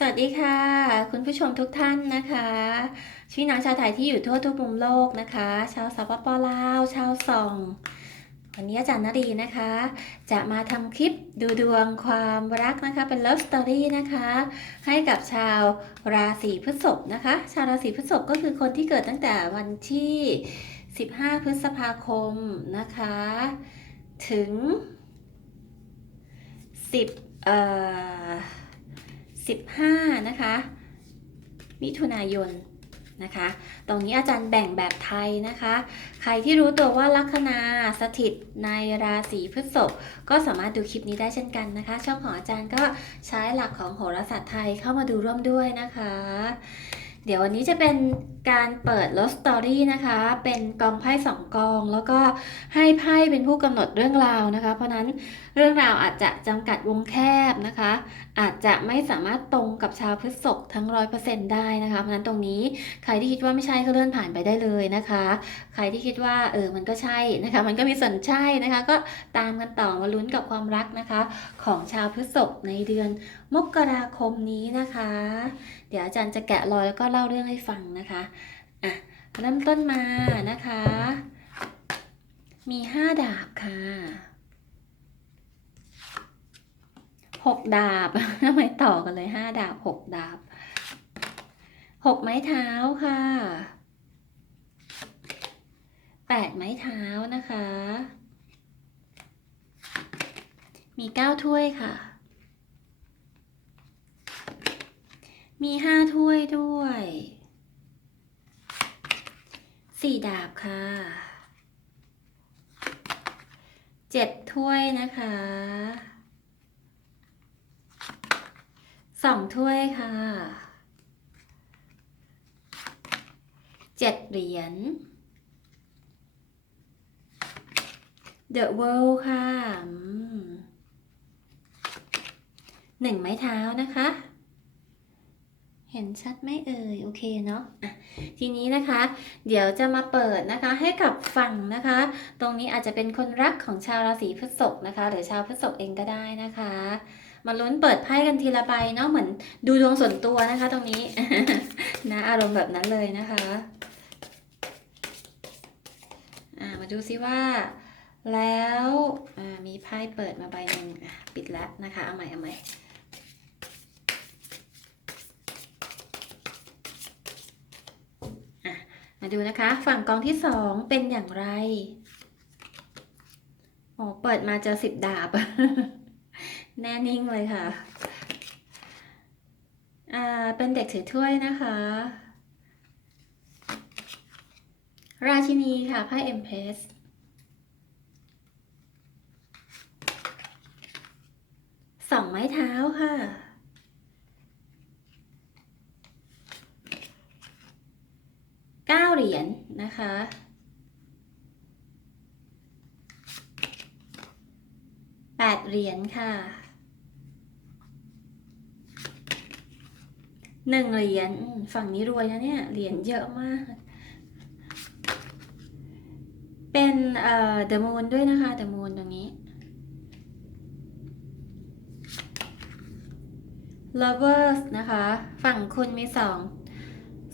สวัสดีค่ะ คุณผู้ชมทุกท่านนะคะพี่น้องชาวไทยที่อยู่ทั่วทุกมุมโลกนะคะ ชาวสปปลาว ชาวส่อง วันนี้อาจารย์นรีนะคะ จะมาทำคลิปดูดวงความรักนะคะ เป็น love story นะคะ ให้กับชาวราศีพฤษภนะคะ ชาวราศีพฤษภก็คือคนที่เกิดตั้งแต่วันที่ 15 พฤษภาคมนะคะ ถึง 10เอ่อ 15 นะคะ มิถุนายนนะคะ ตรงนี้อาจารย์แบ่งแบบไทยนะคะ ใครที่รู้ตัวว่าลัคนาสถิตในราศีพฤษภก็สามารถดูคลิปนี้ได้เช่นกันนะคะ ช่องของอาจารย์ก็ใช้หลักของโหราศาสตร์ไทยเข้ามาดูร่วมด้วยนะคะ เดี๋ยววันนี้จะเป็นการเปิด Love Story นะคะ เป็นกองไพ่สองกอง แล้วก็ให้ไพ่เป็นผู้กำหนดเรื่องราวนะคะ เพราะนั้นเรื่องราวอาจจะจำกัดวงแคบนะคะ อาจจะไม่สามารถตรงกับชาวพฤษภทั้งร้อยเปอร์เซ็นต์ได้นะคะ เพราะฉะนั้นตรงนี้ใครที่คิดว่าไม่ใช่ก็เลื่อนผ่านไปได้เลยนะคะ ใครที่คิดว่าเออมันก็ใช่นะคะ มันก็มีส่วนใช่นะคะ ก็ตามกันต่อมาลุ้นกับความรักนะคะ ของชาวพฤษภในเดือนมกราคมนี้นะคะ เดี๋ยวอาจารย์จะแกะรอยแล้วก็เล่าเรื่องให้ฟังนะคะอะเริ่มต้นมานะคะ มีห้าดาบค่ะหกดาบทำไมต่อกันเลยห้าดาบหกดาบหกไม้เท้าค่ะแปดไม้เท้านะคะ มีเก้าถ้วยค่ะ มีห้าถ้วยด้วยสี่ดาบค่ะเจ็ดถ้วยนะคะสองถ้วยค่ะเจ็ดเหรียญ The World ค่ะหนึ่งไม้เท้านะคะ เห็นชัดไหมเอ่ยโอเคเนาะะทีนี้นะคะ เดี๋ยวจะมาเปิดนะคะให้กับฝั่งนะคะ ตรงนี้อาจจะเป็นคนรักของชาวราศีพฤษภนะคะ หรือชาวพฤษภเองก็ได้นะคะ มาลุ้นเปิดไพ่กันทีละใบเนาะเหมือนดูดวงส่วนตัวนะคะ ตรงนี้นะอารมณ์แบบนั้นเลยนะคะอ่ามาดูซิว่า แล้วมีไพ่เปิดมาใบหนึ่งปิดแล้วนะคะเอาใหม่เอาใหม่อะ มาดูนะคะ ฝั่งกองที่สองเป็นอย่างไรโอ้เปิดมาเจอสิบดาบ แน่นิ่งเลยค่ะ อ่า เป็นเด็กถือถ้วยนะคะ ราชินีค่ะไพ่เอ็มเพสสองไม้เท้าค่ะ เก้าเห รียญนะคะ แปดเหรียญค่ะ หนึ่งเหรียญฝั่งนี้รวยนะเนี่ย เหรียญเยอะมาก เป็นเอ่อ the moon ด้วยนะคะ the moon ตรงนี้ lovers นะคะ ฝั่งคุณมีสอง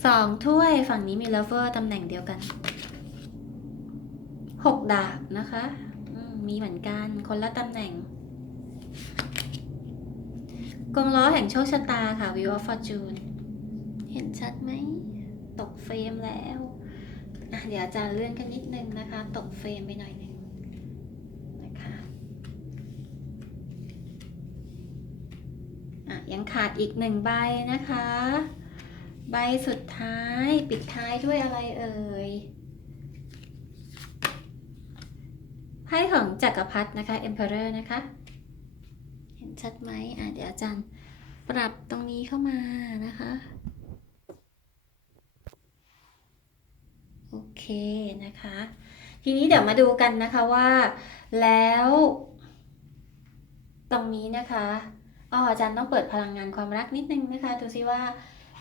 สองถ้วยฝั่งนี้มี lover ตำแหน่งเดียวกันหกดาบนะคะมีเหมือนกันคนละตำแหน่ง กงล้อแห่งโชคชะตาค่ะ Wheel of Fortune เห็นชัดไหม ตกเฟรมแล้วเดี๋ยวอาจารย์เลื่อนกันนิดนึงนะคะ ตกเฟรมไปหน่อยหนึงนะคะะยังขาดอีกหนึ่งใบนะคะ ใบสุดท้ายปิดท้ายด้วยอะไรเอ่ยไพ่ของจักรพรรดินะคะ Emperor นะคะ เห็นชัดไหมอะเดี๋ยวอาจารย์ปรับตรงนี้เข้ามานะคะ โอเคนะคะ ทีนี้เดี๋ยวมาดูกันนะคะว่า แล้ว ตรงนี้นะคะอ๋ออาจารย์ต้องเปิดพลังงานความรักนิดนึงนะคะ ดูซิว่า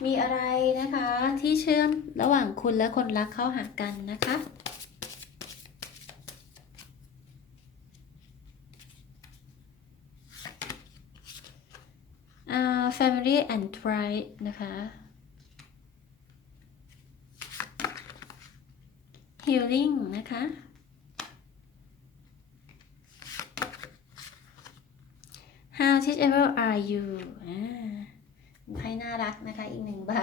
มีอะไรนะคะที่เชื่อมระหว่างคุณและคนรักเข้าหากันนะคะอ่า family and tribe นะคะ healing นะคะ how teachable are you อ่า ไพ่น่ารักนะคะอีกหนึ่งใบ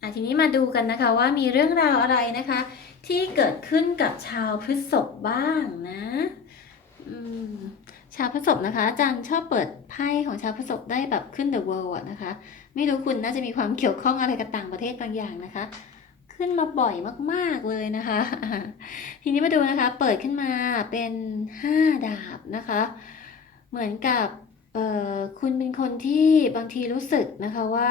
อะทีนี้มาดูกันนะคะว่ามีเรื่องราวอะไรนะคะ ที่เกิดขึ้นกับชาวพฤษภบ้างนะชาวพฤษภนะคะอาจารย์ชอบเปิดไพ่ของชาวพฤษภได้แบบขึ้น the world อะนะคะ ไม่รู้คุณน่าจะมีความเกี่ยวข้องอะไรกับต่างประเทศบางอย่างนะคะ ขึ้นมาบ่อยมากๆเลยนะคะ ทีนี้มาดูนะคะ เปิดขึ้นมาเป็นห้าดาบนะคะ เหมือนกับ เอ่อคุณเป็นคนที่บางทีรู้สึกนะคะว่า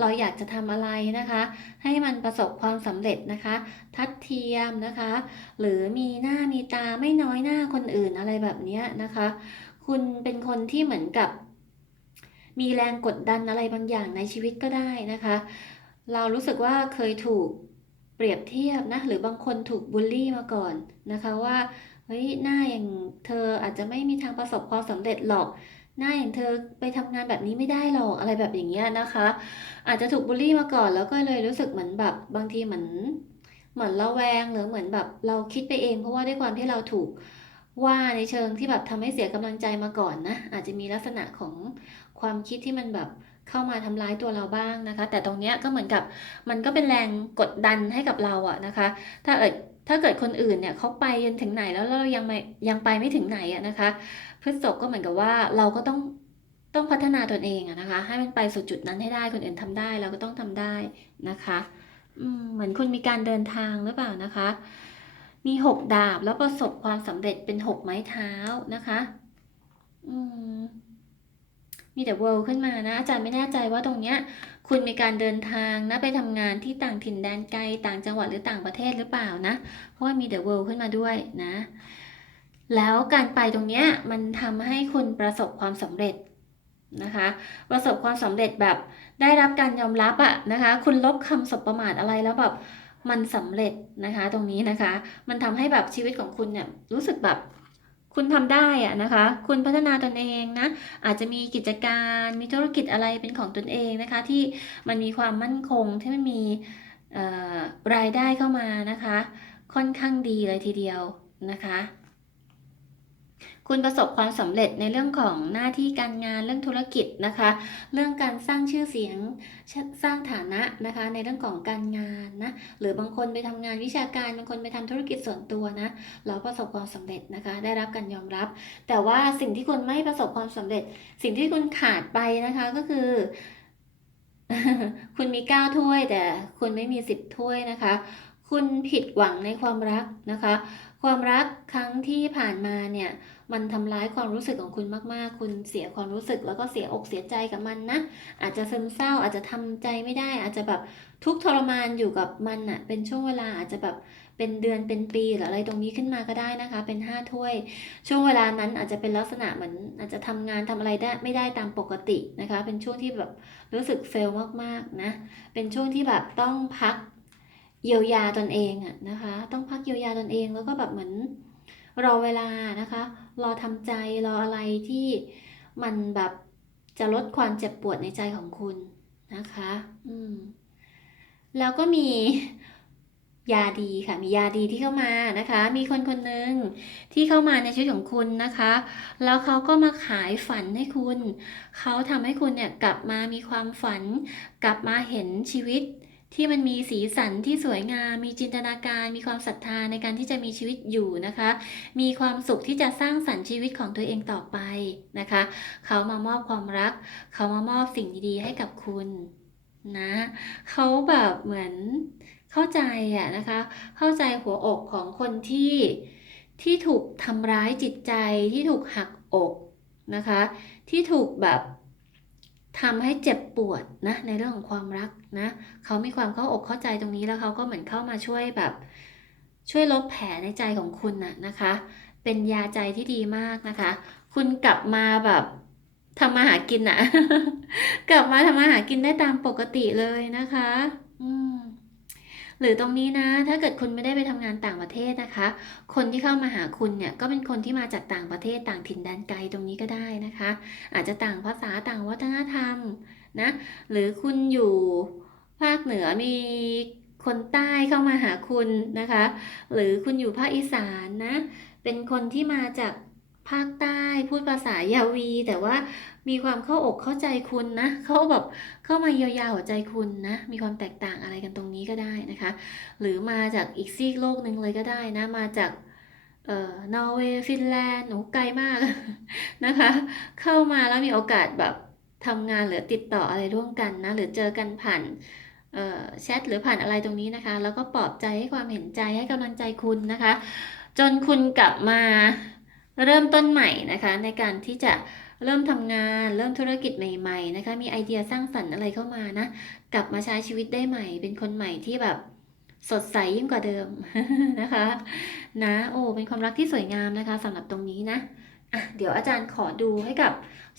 เราอยากจะทำอะไรนะคะ ให้มันประสบความสำเร็จนะคะ ทัดเทียมนะคะ หรือมีหน้ามีตาไม่น้อยหน้าคนอื่นอะไรแบบเนี้ยนะคะ คุณเป็นคนที่เหมือนกับ มีแรงกดดันอะไรบางอย่างในชีวิตก็ได้นะคะ เรารู้สึกว่าเคยถูกเปรียบเทียบนะหรือบางคนถูกบูลลี่มาก่อนนะคะว่าเฮ้ยหน้าอย่างเธออาจจะไม่มีทางประสบความสำเร็จหรอก หน้าอย่างเธอไปทำงานแบบนี้ไม่ได้หรอกอะไรแบบอย่างเงี้ยนะคะ อาจจะถูกบูลลี่มาก่อนแล้วก็เลยรู้สึกเหมือนแบบบางทีเหมือนเหมือนระแวงหรือเหมือนแบบเราคิดไปเอง เพราะว่าด้วยความที่เราถูกว่าในเชิงที่แบบทำให้เสียกำลังใจมาก่อนนะอาจจะมีลักษณะของความคิดที่มันแบบเข้ามาทำร้ายตัวเราบ้างนะคะ แต่ตรงเนี้ยก็เหมือนกับมันก็เป็นแรงกดดันให้กับเราอะนะคะ ถ้าเกิด ถ้าเกิดคนอื่นเนี่ยเขาไปจนถึงไหนแล้วเรายังไม่ยังไปไม่ถึงไหนอะนะคะพฤษภก็เหมือนกับว่าเราก็ต้องต้องพัฒนาตนเองอะนะคะ ให้มันไปสู่จุดนั้นให้ได้คนอื่นทำได้เราก็ต้องทำได้นะคะเหมือนคุณมีการเดินทางหรือเปล่านะคะ มีหกดาบแล้วประสบความสำเร็จเป็นหกไม้เท้านะคะอืมมีแต่ world ขึ้นมานะอาจารย์ไม่แน่ใจว่าตรงเนี้ย คุณมีการเดินทางนะไปทำงานที่ต่างถิ่นแดนไกลต่างจังหวัดหรือต่างประเทศหรือเปล่านะเพราะว่ามี the world ขึ้นมาด้วยนะ แล้วการไปตรงเนี้ยมันทำให้คุณประสบความสำเร็จนะคะ ประสบความสำเร็จแบบได้รับการยอมรับอะนะคะ คุณลบคำสบประมาทอะไรแล้วแบบมันสำเร็จนะคะ ตรงนี้นะคะ มันทำให้แบบชีวิตของคุณเนี่ยรู้สึกแบบ คุณทำได้อะนะคะ คุณพัฒนาตนเองนะ อาจจะมีกิจการ มีธุรกิจอะไรเป็นของตนเองนะคะ ที่มันมีความมั่นคง ที่มันมีรายได้เข้ามานะคะ ค่อนข้างดีเลยทีเดียวนะคะ คุณประสบความสำเร็จในเรื่องของหน้าที่การงานเรื่องธุรกิจนะคะ เรื่องการสร้างชื่อเสียงสร้างฐานะนะคะ ในเรื่องของการงานนะหรือบางคนไปทำงานวิชาการบางคนไปทำธุรกิจส่วนตัวนะแล้วประสบความสำเร็จนะคะ ได้รับการยอมรับ แต่ว่าสิ่งที่คุณไม่ประสบความสำเร็จ สิ่งที่คุณขาดไปนะคะก็คือคุณมี9ถ้วย แต่คุณไม่มี10ถ้วยนะคะ คุณผิดหวังในความรักนะคะ ความรักครั้งที่ผ่านมาเนี่ย มันทำร้ายความรู้สึกของคุณมากๆ คุณเสียความรู้สึกแล้วก็เสียอกเสียใจกับมันนะ อาจจะซึมเศร้าอาจจะทำใจไม่ได้ อาจจะแบบทุกข์ทรมานอยู่กับมันอะเป็นช่วงเวลาอาจจะแบบเป็นเดือนเป็นปีหรืออะไรตรงนี้ขึ้นมาก็ได้นะคะ เป็นห้าถ้วย ช่วงเวลานั้นอาจจะเป็นลักษณะเหมือนอาจจะทำงานทำอะไรได้ไม่ได้ตามปกตินะคะ เป็นช่วงที่แบบรู้สึกเฟลมากๆนะ เป็นช่วงที่แบบต้องพักเยียวยาตนเองอะนะคะ ต้องพักเยียวยาตนเองแล้วก็แบบเหมือนรอเวลานะคะ รอทำใจรออะไรที่มันแบบจะลดความเจ็บปวดในใจของคุณนะคะ อืม แล้วก็มียาดีค่ะ มียาดีที่เข้ามานะคะ มีคนคนหนึ่งที่เข้ามาในชีวิตของคุณนะคะ แล้วเขาก็มาขายฝันให้คุณ เขาทำให้คุณเนี่ยกลับมามีความฝัน กลับมาเห็นชีวิต ที่มันมีสีสันที่สวยงาม มีจินตนาการ มีความศรัทธาในการที่จะมีชีวิตอยู่นะคะ มีความสุขที่จะสร้างสรรค์ชีวิตของตัวเองต่อไปนะคะ เขามามอบความรัก เขามามอบสิ่งดีๆให้กับคุณนะเขาแบบเหมือนเข้าใจอะนะคะ เข้าใจหัวอกของคนที่ที่ถูกทำร้ายจิตใจที่ถูกหักอกนะคะ ที่ถูกแบบ ทำให้เจ็บปวดนะในเรื่องของความรักนะเขามีความเข้าอกเข้าใจตรงนี้แล้วเขาก็เหมือนเข้ามาช่วยแบบช่วยลบแผลในใจของคุณนะนะคะ เป็นยาใจที่ดีมากนะคะ คุณกลับมาแบบทำมาหากินอะกลับมาทำมาหากินได้ตามปกติเลยนะคะ อืม หรือตรงนี้นะ ถ้าเกิดคุณไม่ได้ไปทำงานต่างประเทศนะคะ คนที่เข้ามาหาคุณเนี่ยก็เป็นคนที่มาจากต่างประเทศต่างถิ่นแดนไกลตรงนี้ก็ได้นะคะ อาจจะต่างภาษาต่างวัฒนธรรมนะหรือคุณอยู่ภาคเหนือมีคนใต้เข้ามาหาคุณนะคะ หรือคุณอยู่ภาคอีสานนะเป็นคนที่มาจาก ภาคใต้พูดภาษายาวี แต่ว่ามีความเข้าอกเข้าใจคุณนะ เข้าแบบเข้ามาเยียวยาหัวใจคุณนะ มีความแตกต่างอะไรกันตรงนี้ก็ได้นะคะ หรือมาจากอีกซีกโลกหนึ่งเลยก็ได้นะ มาจากเอ่อนอร์เวย์ฟินแลนด์โอ้ไกลมากนะคะ เข้ามาแล้วมีโอกาสแบบทำงานหรือติดต่ออะไรร่วมกันนะ หรือเจอกันผ่านเอ่อแชทหรือผ่านอะไรตรงนี้นะคะ แล้วก็ปลอบใจให้ความเห็นใจให้กำลังใจคุณนะคะ จนคุณกลับมา เริ่มต้นใหม่นะคะ ในการที่จะเริ่มทำงานเริ่มธุรกิจใหม่ๆนะคะ มีไอเดียสร้างสรรค์อะไรเข้ามานะ กลับมาใช้ชีวิตได้ใหม่ เป็นคนใหม่ที่แบบสดใสยิ่งกว่าเดิมนะคะ นะโอ้เป็นความรักที่สวยงามนะคะสำหรับตรงนี้นะอะเดี๋ยวอาจารย์ขอดูให้กับ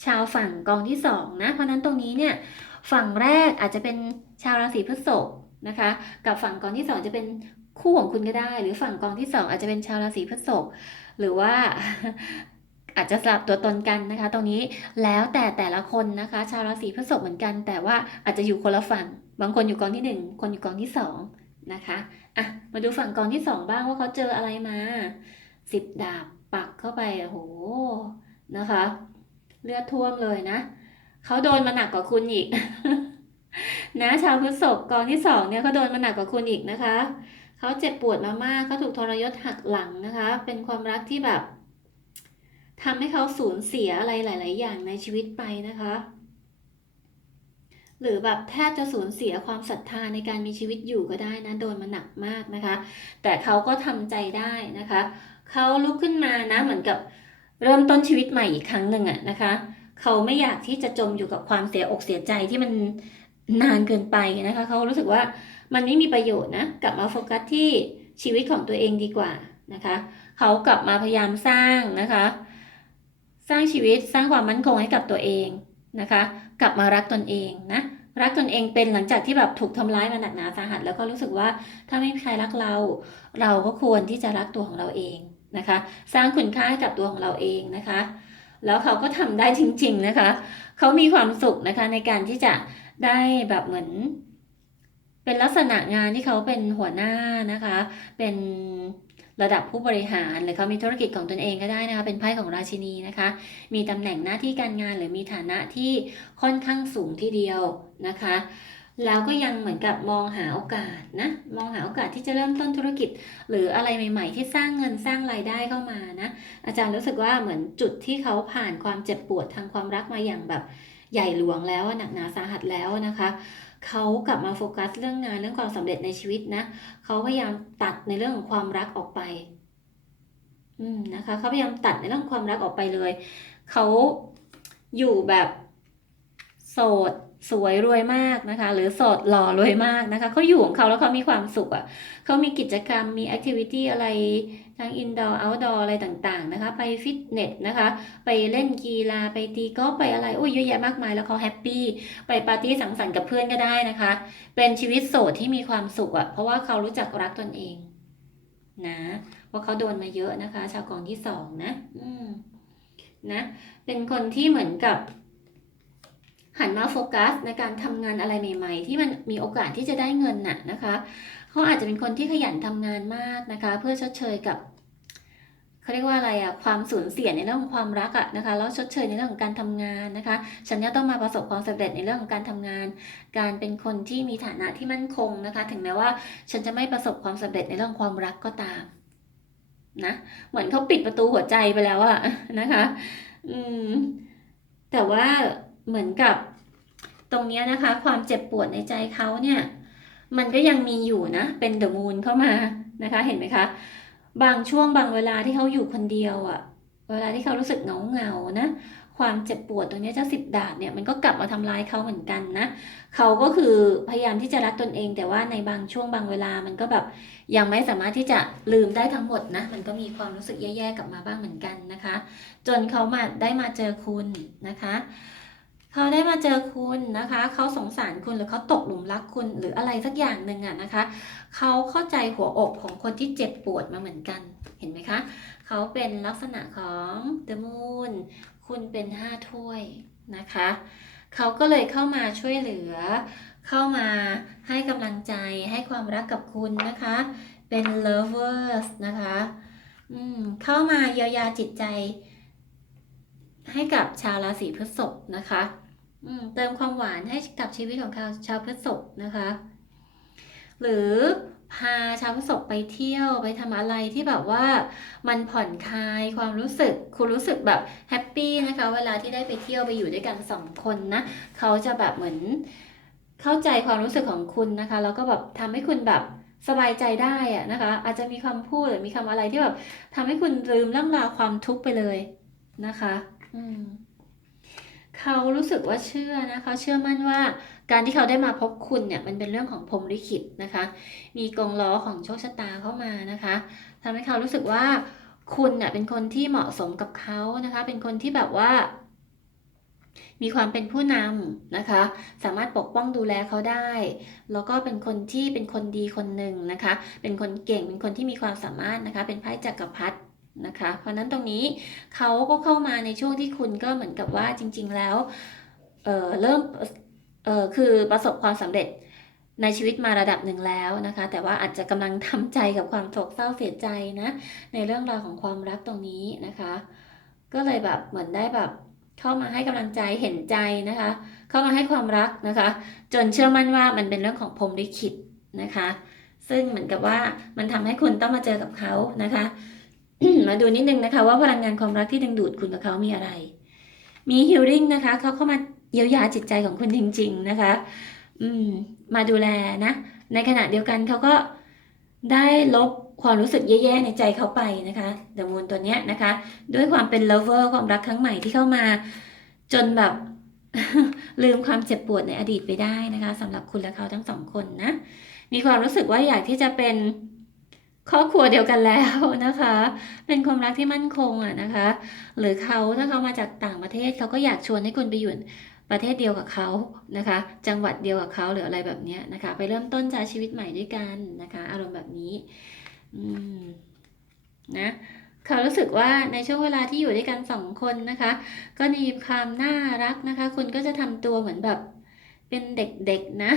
ชาวฝั่งกองที่สองนะ เพราะฉะนั้นตรงนี้เนี่ยฝั่งแรกอาจจะเป็นชาวราศีพฤษภนะคะ กับฝั่งกองที่สองจะเป็นคู่ของคุณก็ได้ หรือฝั่งกองที่สองอาจจะเป็นชาวราศีพฤษภ หรือว่าอาจจะสลับตัวตนกันนะคะ ตรงนี้แล้วแต่แต่ละคนนะคะ ชาวราศีพฤษภเหมือนกัน แต่ว่าอาจจะอยู่คนละฝั่ง บางคนอยู่กองที่หนึ่งคนอยู่กองที่สองนะคะอะมาดูฝั่งกองที่สองบ้างว่าเขาเจออะไรมาสิบดาบปักเข้าไปโอ้โหนะคะ เลือดท่วมเลยนะเขาโดนมาหนักกว่าคุณอีกนะชาวพฤษภกองที่สองเนี่ยเขาโดนมาหนักกว่าคุณอีกนะคะ เขาเจ็บปวดมามากเขาถูกทรยศหักหลังนะคะ เป็นความรักที่แบบทำให้เขาสูญเสียอะไรหลาย ๆ อย่างในชีวิตไปนะคะ หรือแบบแทบจะสูญเสียความศรัทธาในการมีชีวิตอยู่ก็ได้นะ โดนมาหนักมากนะคะ แต่เขาก็ทำใจได้นะคะ เขาลุกขึ้นมานะเหมือนกับเริ่มต้นชีวิตใหม่อีกครั้งหนึ่งอะนะคะ เขาไม่อยากที่จะจมอยู่กับความเสียอกเสียใจที่มันนานเกินไปนะคะ เขารู้สึกว่า มันไม่มีประโยชน์นะกลับมาโฟกัสที่ชีวิตของตัวเองดีกว่านะคะเขากลับมาพยายามสร้างนะคะ สร้างชีวิตสร้างความมั่นคงให้กับตัวเองนะคะ กลับมารักตนเองนะรักตนเองเป็นหลังจากที่แบบถูกทำร้ายมาหนักหนาสาหัสแล้วก็รู้สึกว่าถ้าไม่มีใครรักเรา เราก็ควรที่จะรักตัวของเราเองนะคะ สร้างคุณค่าให้กับตัวของเราเองนะคะ แล้วเขาก็ทำได้จริง ๆนะคะ เขามีความสุขนะคะในการที่จะได้แบบเหมือน เป็นลักษณะงานที่เขาเป็นหัวหน้านะคะ เป็นระดับผู้บริหารหรือเขามีธุรกิจของตนเองก็ได้นะคะ เป็นไพ่ของราชินีนะคะ มีตำแหน่งหน้าที่การงานหรือมีฐานะที่ค่อนข้างสูงทีเดียวนะคะ แล้วก็ยังเหมือนกับมองหาโอกาสนะมองหาโอกาสที่จะเริ่มต้นธุรกิจ หรืออะไรใหม่ ๆ ที่สร้างเงินสร้างรายได้เข้ามานะอาจารย์รู้สึกว่าเหมือนจุดที่เขาผ่านความเจ็บปวดทางความรักมาอย่างแบบใหญ่หลวงแล้วหนักหนาสาหัสแล้วนะคะ เขากลับมาโฟกัสเรื่องงานเรื่องความสำเร็จในชีวิตนะเขาพยายามตัดในเรื่องของความรักออกไป อืมนะคะเขาพยายามตัดในเรื่องความรักออกไปเลย เขาอยู่แบบโสดสวยรวยมากนะคะ หรือโสดหล่อรวยมากนะคะเขาอยู่ของเขาแล้วเขามีความสุขอะ่ะเขามีกิจกรรมมีแอคทิวิตี้อะไร ทั้งอินดอร์เอาท์ดอร์อะไรต่างๆนะคะ ไปฟิตเนสนะคะ ไปเล่นกีฬาไปตีกอล์ฟไปอะไรโอ้ยเยอะแยะมากมายแล้วเขาแฮปปี้ไปปาร์ตี้สังสรรค์กับเพื่อนก็ได้นะคะ เป็นชีวิตโสดที่มีความสุขอะเพราะว่าเขารู้จักรักตนเองนะเพราะเขาโดนมาเยอะนะคะ ชาวกองที่สองนะ อืมนะเป็นคนที่เหมือนกับหันมาโฟกัสในการทำงานอะไรใหม่ ๆ ที่มันมีโอกาสที่จะได้เงินน่ะนะคะ เขาอาจจะเป็นคนที่ขยันทำงานมากนะคะ เพื่อชดเชยกับเขาเรียกว่าอะไรอะความสูญเสียในเรื่องของความรักอะนะคะแล้วชดเชยในเรื่องของการทำงานนะคะ ฉันจะต้องมาประสบความสำเร็จในเรื่องของการทำงาน การเป็นคนที่มีฐานะที่มั่นคงนะคะ ถึงแม้ว่าฉันจะไม่ประสบความสำเร็จในเรื่องความรักก็ตามนะเหมือนเขาปิดประตูหัวใจไปแล้วอะนะคะ อืม แต่ว่าเหมือนกับตรงเนี้ยนะคะ ความเจ็บปวดในใจเขาเนี่ย มันก็ยังมีอยู่นะ เป็นเดอะมูนเข้ามานะคะ เห็นไหมคะ บางช่วงบางเวลาที่เขาอยู่คนเดียวอะเวลาที่เขารู้สึกเงาเงานะ ความเจ็บปวดตรงนี้เจ้าสิบดาบเนี่ยมันก็กลับมาทำร้ายเขาเหมือนกันนะ เขาก็คือพยายามที่จะรักตนเอง แต่ว่าในบางช่วงบางเวลามันก็แบบยังไม่สามารถที่จะลืมได้ทั้งหมดนะ มันก็มีความรู้สึกแย่ๆกลับมาบ้างเหมือนกันนะคะ จนเขามาได้มาเจอคุณนะคะ เขาได้มาเจอคุณนะคะ เขาสงสารคุณหรือเขาตกหลุมรักคุณหรืออะไรสักอย่างหนึ่งอะนะคะ เขาเข้าใจหัวอกของคนที่เจ็บปวดมาเหมือนกัน เห็นไหมคะ เขาเป็นลักษณะของ the moon คุณเป็นห้าถ้วยนะคะ เขาก็เลยเข้ามาช่วยเหลือ เข้ามาให้กำลังใจให้ความรักกับคุณนะคะ เป็น lovers นะคะอืมเข้ามาเยียวยาจิตใจให้กับชาวราศีพฤษภนะคะ เติมความหวานให้กับชีวิตของชาวชาวพฤษภนะคะ หรือพาชาวพฤษภไปเที่ยวไปทำอะไรที่แบบว่ามันผ่อนคลายความรู้สึก คุณรู้สึกแบบแฮปปี้นะคะ เวลาที่ได้ไปเที่ยวไปอยู่ด้วยกันสองคนนะเขาจะแบบเหมือนเข้าใจความรู้สึกของคุณนะคะแล้วก็แบบทำให้คุณแบบสบายใจได้อะนะคะ อาจจะมีคำพูดหรือมีคำอะไรที่แบบทำให้คุณลืมเรื่องราวความทุกข์ไปเลยนะคะ อืม เขารู้สึกว่าเชื่อนะเขาเชื่อมั่นว่า การที่เขาได้มาพบคุณเนี่ยมันเป็นเรื่องของพรมลิขิตนะคะ มีกองล้อของโชคชะตาเข้ามานะคะทำให้เขารู้สึกว่าคุณเน่ยเป็นคนที่เหมาะสมกับเขานะคะ เป็นคนที่แบบว่า มีความเป็นผู้นำนะคะ สามารถปกป้องดูแลเขาได้ แล้วก็เป็นคนที่เป็นคนดีคนหนึ่งนะคะ เป็นคนเก่งเป็นคนที่มีความสามารถนะคะ เป็นไพ่จักรพรรดิ นะคะ เพราะนั้นตรงนี้เขาก็เข้ามาในช่วงที่คุณก็เหมือนกับว่าจริง ๆ แล้วเเริ่มเคือประสบความสำเร็จในชีวิตมาระดับหนึ่งแล้วนะคะ แต่ว่าอาจจะกำลังทำใจกับความโศกเศร้าเสียใจนะ ในเรื่องราวของความรักตรงนี้นะคะ ก็เลยแบบเหมือนได้แบบเข้ามาให้กำลังใจเห็นใจนะคะ เข้ามาให้ความรักนะคะ จนเชื่อมั่นว่ามันเป็นเรื่องของพรมลิขิตนะคะ ซึ่งเหมือนกับว่ามันทำให้คุณต้องมาเจอกับเขานะคะ มาดูนิดนึงนะคะ ว่าพลังงานความรักที่ดึงดูดคุณกับเขามีอะไร มีฮิลลิ่งนะคะเขาเข้ามาเยียวยาจิตใจของคุณจริง ๆนะคะ อืม มาดูแลนะ ในขณะเดียวกันเขาก็ได้ลบความรู้สึกแย่ๆในใจเขาไปนะคะเดมูนตัวเนี้ยนะคะ ด้วยความเป็น lover ความรักครั้งใหม่ที่เข้ามา จนแบบลืมความเจ็บปวดในอดีตไปได้นะคะสำหรับคุณและเขาทั้งสองคนนะ มีความรู้สึกว่าอยากที่จะเป็น ครอบครัวเดียวกันแล้วนะคะ เป็นความรักที่มั่นคงอะนะคะ หรือเขาถ้าเขามาจากต่างประเทศเขาก็อยากชวนให้คุณไปอยู่ประเทศเดียวกับเขานะคะ จังหวัดเดียวกับเขาหรืออะไรแบบนี้นะคะ ไปเริ่มต้นใช้ชีวิตใหม่ด้วยกันนะคะ อารมณ์แบบนี้อืมนะเขารู้สึกว่าในช่วงเวลาที่อยู่ด้วยกันสองคนนะคะ ก็มีความน่ารักนะคะ คุณก็จะทำตัวเหมือนแบบ เป็นเด็กๆนะ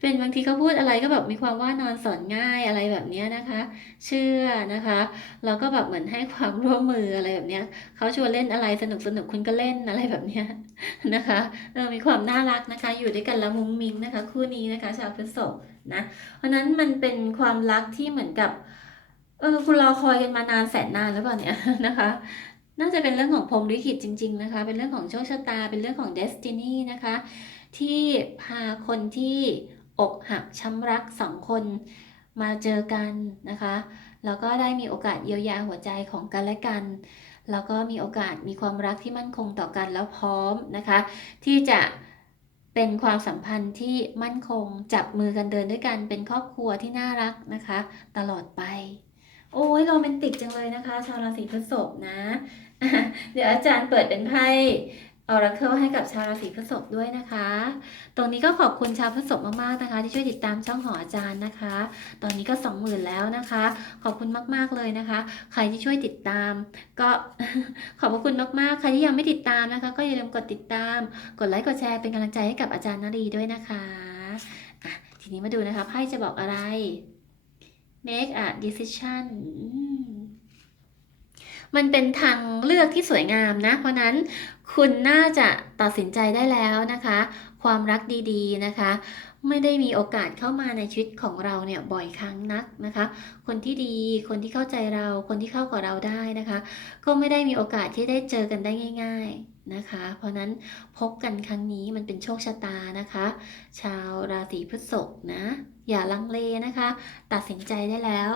เป็นบางทีเขาพูดอะไรก็แบบมีความว่านอนสอนง่ายอะไรแบบนี้นะคะ เชื่อนะคะแล้วก็แบบเหมือนให้ความร่วมมืออะไรแบบนี้เขาชวนเล่นอะไรสนุกสนุกๆคุณก็เล่นอะไรแบบนี้นะคะเออมีความน่ารักนะคะ อยู่ด้วยกันล้วมุ้งมิ้งนะคะ คู่นี้นะคะ ชาวพฤษภนะเพราะนั้นมันเป็นความรักที่เหมือนกับเออคุณรอคอยกันมานานแสนนานหรือเปล่าเนี่ยนะคะน่าจะเป็นเรื่องของพรหมลิขิตจริง ๆ นะคะ เป็นเรื่องของโชคชะตา เป็นเรื่องของเดสตินีนะคะ ที่พาคนที่อกหักช้ำรักสองคนมาเจอกันนะคะ แล้วก็ได้มีโอกาสเยียวยาหัวใจของกันและกัน แล้วก็มีโอกาสมีความรักที่มั่นคงต่อกันแล้วพร้อมนะคะ ที่จะเป็นความสัมพันธ์ที่มั่นคงจับมือกันเดินด้วยกัน เป็นครอบครัวที่น่ารักนะคะ ตลอดไป โอ้ยโรแมนติกจังเลยนะคะ ชาวราศีพฤษภนะ เดี๋ยวอาจารย์เปิดเป็นไพ่ Oracle ให้กับชาวราศีพฤษภด้วยนะคะ ตรงนี้ก็ขอบคุณชาวพฤษภมากๆนะคะ ที่ช่วยติดตามช่องของอาจารย์นะคะ ตอนนี้ก็ 20,000 แล้วนะคะ ขอบคุณมากๆเลยนะคะ ใครที่ช่วยติดตาม ก็ขอบพระคุณมากๆ ใครที่ยังไม่ติดตามนะคะ ก็อย่าลืมกดติดตาม กดไลค์กดแชร์เป็นกำลังใจให้กับอาจารย์นารีด้วยนะคะะทีนี้มาดูนะคะไพ่จะบอกอะไร make a decision มันเป็นทางเลือกที่สวยงามนะ เพราะนั้นคุณน่าจะตัดสินใจได้แล้วนะคะ ความรักดีๆนะคะ ไม่ได้มีโอกาสเข้ามาในชีวิตของเราเนี่ยบ่อยครั้งนักนะคะ คนที่ดีคนที่เข้าใจเราคนที่เข้ากับเราได้นะคะ ก็ไม่ได้มีโอกาสที่ได้เจอกันได้ง่าย ๆนะคะ เพราะนั้นพบกันครั้งนี้มันเป็นโชคชะตานะคะ ชาวราศีพฤษภนะ อย่าลังเลนะคะ ตัดสินใจได้แล้ว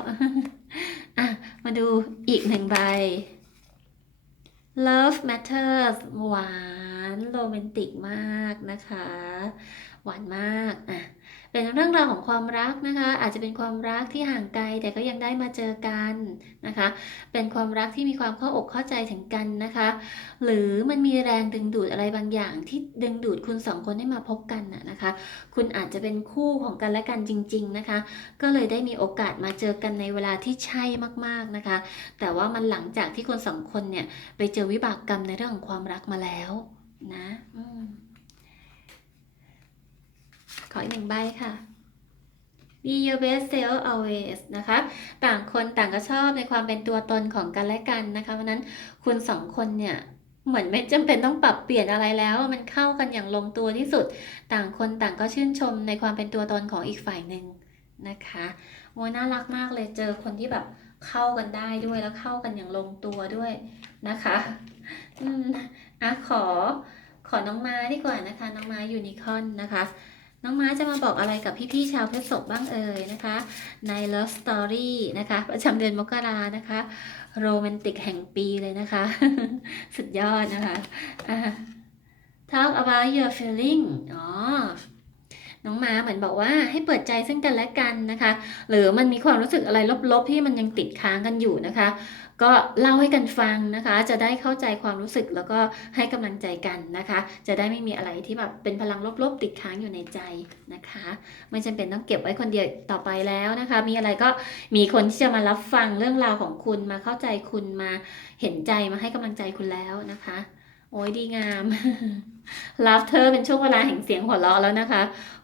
อะมาดูอีกหนึ่งใบ Love Matters หวานโรแมนติกมากนะคะ หวานมากอะ เป็นเรื่องราวของความรักนะคะ อาจจะเป็นความรักที่ห่างไกลแต่ก็ยังได้มาเจอกันนะคะ เป็นความรักที่มีความเข้าอกเข้าใจถึงกันนะคะ หรือมันมีแรงดึงดูดอะไรบางอย่าง ที่ดึงดูดคุณสองคนให้มาพบกันนะนะคะ คุณอาจจะเป็นคู่ของกันและกันจริง ๆนะคะ ก็เลยได้มีโอกาสมาเจอกันในเวลาที่ใช่มากๆนะคะ แต่ว่ามันหลังจากที่คนสองคนเนี่ยไปเจอวิบากกรรมในเรื่องของความรักมาแล้วนะ อืม ขออีกหนึ่งใบค่ะ Be your best self always นะคะ ต่างคนต่างก็ชอบในความเป็นตัวตนของกันและกันนะคะ เพราะนั้นคุณสองคนเนี่ยเหมือนไม่จำเป็นต้องปรับเปลี่ยนอะไรแล้ว มันเข้ากันอย่างลงตัวที่สุด ต่างคนต่างก็ชื่นชมในความเป็นตัวตนของอีกฝ่ายหนึ่งนะคะโอ้ยน่ารักมากเลยเจอคนที่แบบเข้ากันได้ด้วยแล้วเข้ากันอย่างลงตัวด้วยนะคะอืมอะขอขอน้องมาดีกว่านะคะ น้องมายูนิคอนนะคะ น้องม้าจะมาบอกอะไรกับพี่ๆชาวพฤษภบ้างเอ่ยนะคะ ใน Love Story นะคะ ประจำเดือนมกรานะคะโรแมนติกแห่งปีเลยนะคะ สุดยอดนะคะอะ Talk about your feeling อ๋อน้องม้าเหมือนบอกว่าให้เปิดใจซึ่งกันและกันนะคะ หรือมันมีความรู้สึกอะไรลบๆที่มันยังติดค้างกันอยู่นะคะ ก็เล่าให้กันฟังนะคะ จะได้เข้าใจความรู้สึกแล้วก็ให้กำลังใจกันนะคะ จะได้ไม่มีอะไรที่แบบเป็นพลังลบๆ ติดค้างอยู่ในใจนะคะ ไม่จำเป็นต้องเก็บไว้คนเดียวต่อไปแล้วนะคะ มีอะไรก็มีคนที่จะมารับฟังเรื่องราวของคุณมาเข้าใจคุณมาเห็นใจมาให้กำลังใจคุณแล้วนะคะ อ้ยดีงามลาฟเธอเป็นช่วงเวลาแห่งเสียงหัวเราะแล้วนะคะ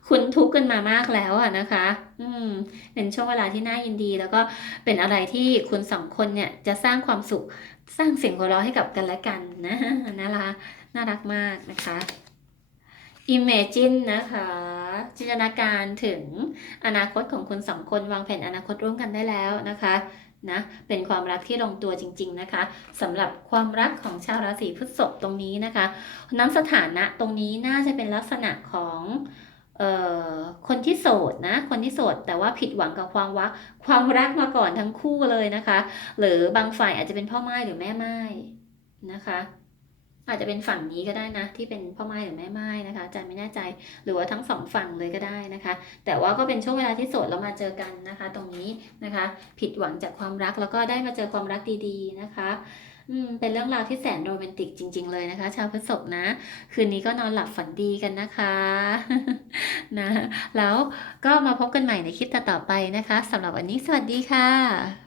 คุณทุกข์กันมามากแล้วอะนะคะ อืม เป็นช่วงเวลาที่น่ายินดี แล้วก็เป็นอะไรที่คุณสองคนเนี่ยจะสร้างความสุข สร้างเสียงหัวเราะให้กับกันและกันนะน่ารักน่ารักมากนะคะ Imagine นะคะ จินตนาการถึงอนาคตของคุณสองคนวางแผนอนาคตร่วมกันได้แล้วนะคะ นะเป็นความรักที่ลงตัวจริง ๆนะคะสำหรับความรักของชาวราศีพฤษภตรงนี้นะคะน้ำสถานะตรงนี้น่าจะเป็นลักษณะของคนที่โสดนะ คนที่โสดแต่ว่าผิดหวังกับความวักความรักมาก่อนทั้งคู่เลยนะคะ หรือบางฝ่ายอาจจะเป็นพ่อไม้หรือแม่ไม้นะคะ อาจจะเป็นฝั่งนี้ก็ได้นะ ที่เป็นพ่อไม้หรือแม่ไม้นะคะอาจารย์ไม่แน่ใจหรือว่าทั้งสองฝั่งเลยก็ได้นะคะ แต่ว่าก็เป็นช่วงเวลาที่โสดแล้วมาเจอกันนะคะ ตรงนี้นะคะ ผิดหวังจากความรักแล้วก็ได้มาเจอความรักดีๆนะคะอืมเป็นเรื่องราวที่แสนโรแมนติกจริง ๆ เลยนะคะ ชาวพฤษภนะ คืนนี้ก็นอนหลับฝันดีกันนะคะนะแล้วก็มาพบกันใหม่ในคลิปต่อๆไปนะคะสำหรับวันนี้สวัสดีค่ะ